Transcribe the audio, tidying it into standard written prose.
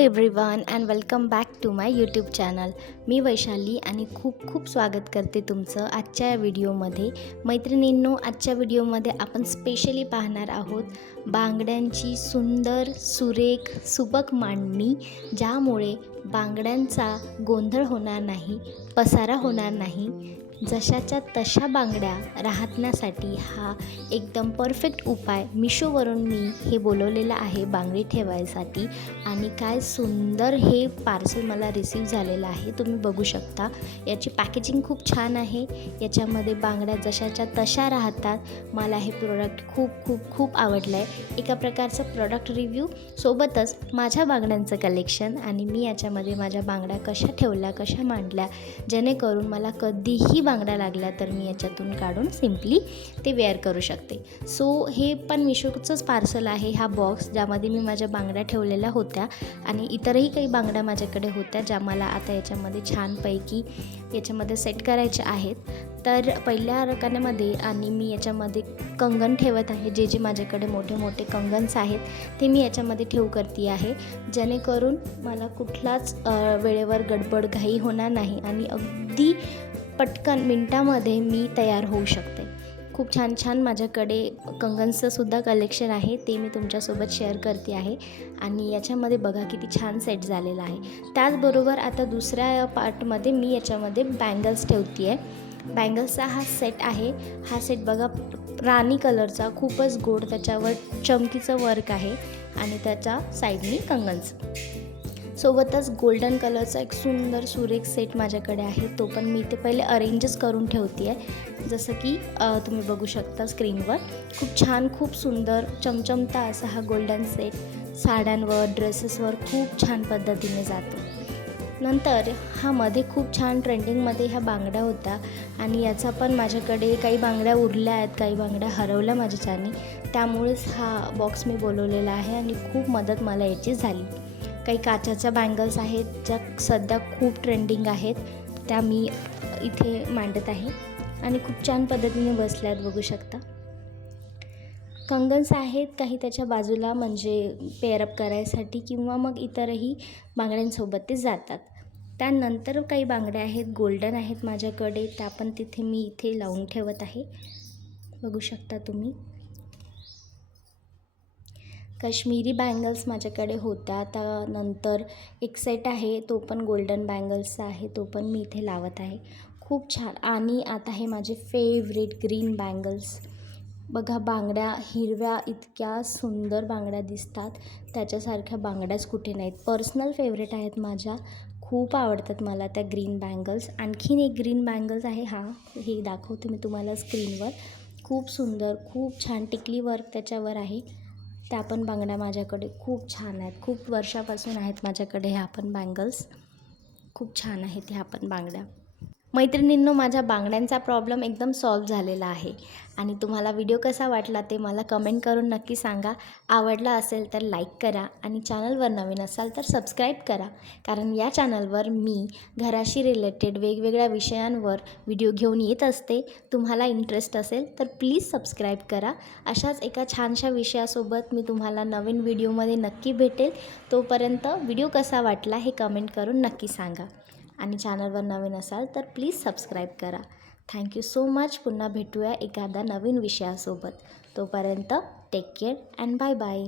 Everyone and welcome back to my YouTube channel. मी वैशाली आणि खूप खूप स्वागत करते तुमचं आजच्या या व्हिडिओमध्ये. मैत्रिणींनो, आजच्या व्हिडिओमध्ये आपण स्पेशली पाहणार आहोत बांगड्यांची सुंदर सुरेख सुबक मांडणी, ज्यामुळे बांगड्यांचा गोंधळ होणार नाही, पसारा होणार नाही. जशाच्या तशा बांगड्या राहण्यासाठी हा एकदम परफेक्ट उपाय मिशोवरून मी हे बोलवलेलं आहे बांगडी ठेवायसाठी. आणि काय सुंदर हे पार्सल मला रिसीव झालेलं आहे, तुम्ही बघू शकता. याची पॅकेजिंग खूप छान आहे. याच्यामध्ये बांगड्या जशाच्या तशा राहतात. मला हे प्रोडक्ट खूप खूप खूप आवडलं आहे. एका प्रकारचं प्रोडक्ट रिव्ह्यू सोबतच माझ्या बांगड्यांचं कलेक्शन, आणि मी याच्यामध्ये माझ्या बांगड्या कशा ठेवल्या, कशा मांडल्या, जेणेकरून मला कधीही बांगड्या लागल्या तर मी याच्यातून काढून सिम्पली ते वेअर करू शकते. सो हे पण मिशोचंच पार्सल आहे, हा बॉक्स, ज्यामध्ये मी माझ्या बांगड्या ठेवलेल्या होत्या आणि इतरही काही बांगड्या माझ्याकडे होत्या, ज्या मला आता याच्यामध्ये छानपैकी याच्यामध्ये सेट करायच्या आहेत. तर पहिल्या रकान्यामध्ये आणि मी याच्यामध्ये कंगन ठेवत आहे. जे माझ्याकडे मोठे मोठे कंगन्स आहेत ते मी याच्यामध्ये ठेव करते आहे, जेणेकरून मला कुठलाच वेळेवर गडबड घाई होणार नाही आणि अगदी पटकन मिनटामध्ये मी तयार होऊ शकते. खूप छान छान माझ्याकडे कंगन्सचंसुद्धा कलेक्शन आहे, ते मी तुमच्यासोबत शेअर करते आहे. आणि याच्यामध्ये बघा किती छान सेट झालेला आहे. त्याचबरोबर आता दुसऱ्या पार्टमध्ये मी याच्यामध्ये बँगल्स ठेवते आहे. बँगल्सचा हा सेट आहे. हा सेट बघा राणी कलरचा, खूपच गोड, त्याच्यावर चमकीचं वर्क आहे आणि त्याच्या साईडनी कंगन्स सोबतच गोल्डन कलरचा एक सुंदर सुरेख सेट माझ्याकडे आहे. तो पण मी ते पहिले अरेंजच करून ठेवते आहे, जसं की तुम्ही बघू शकता स्क्रीनवर. खूप छान, खूप सुंदर चमचमता असा हा गोल्डन सेट साड्यांवर, ड्रेसेसवर खूप छान पद्धतीने जातो. नंतर हा मध्ये खूप छान ट्रेंडिंगमध्ये ह्या बांगड्या होत्या आणि याचा पण माझ्याकडे काही बांगड्या उरल्या आहेत, काही बांगड्या हरवल्या माझ्याच्यानी. त्यामुळेच हा बॉक्स मी बोलवलेला आहे आणि खूप मदत मला याची झाली. काही काचेच्या बँगल्स आहेत ज्या सध्या खूप ट्रेंडिंग आहेत, त्या मी इथे मांडत आहे आणि खूप छान पद्धतीने बसल्या आहेत, बघू शकता. कंगन्स आहेत काही त्याच्या बाजूला, म्हणजे पेअरअप करायसाठी किंवा मग इतरही बांगड्यांसोबत ते जातात. त्यानंतर काही बांगड्या आहेत गोल्डन आहेत माझ्याकडे, त्या पण तिथे मी इथे लावून ठेवत आहे, बघू शकता तुम्ही. काश्मीरी बँगल्स माझ्याकडे होत्या. त्यानंतर एक सेट आहे, तो पण गोल्डन बँगल्सचा आहे, तो पण मी इथे लावत आहे. खूप छान. आणि आता हे माझे फेवरेट ग्रीन बँगल्स. बघा, बांगड्या हिरव्या इतक्या सुंदर बांगड्या दिसतात, त्याच्यासारख्या बांगड्याच कुठे नाहीत. पर्सनल फेवरेट आहेत माझ्या, खूप आवडतात मला त्या ग्रीन बँगल्स. आणखीन एक ग्रीन बँगल्स आहे, हे दाखवते मी तुम्हाला स्क्रीनवर. खूप सुंदर, खूप छान टिकली वर्क त्याच्यावर आहे. त्या पण बांगड्या माझ्याकडे खूप छान आहेत, खूप वर्षापासून आहेत माझ्याकडे ह्या पण बँगल्स. खूप छान आहेत ह्या पण बांगड्या. मैत्रिणींनो, माझ्या बांगड्यांचा प्रॉब्लेम एकदम सॉल्व्ह झालेला आहे. आणि तुम्हाला व्हिडिओ कसा वाटला ते मला कमेंट करून नक्की सांगा. आवडला असेल तर लाईक करा आणि चॅनलवर नवीन असाल तर सबस्क्राईब करा, कारण या चॅनलवर मी घराशी रिलेटेड वेगवेगळ्या विषयांवर व्हिडिओ घेऊन येत असते. तुम्हाला इंटरेस्ट असेल तर प्लीज सबस्क्राईब करा. अशाच एका छानशा विषयासोबत मी तुम्हाला नवीन व्हिडिओमध्ये नक्की भेटेल. तोपर्यंत व्हिडिओ कसा वाटला हे कमेंट करून नक्की सांगा. आणि चॅनलवर नवीन असाल तर प्लीज सबस्क्राईब करा. Thank you so much. पुन्हा भेटूया एखाद्या नवीन विषयासोबत. तोपर्यंत take care and bye bye.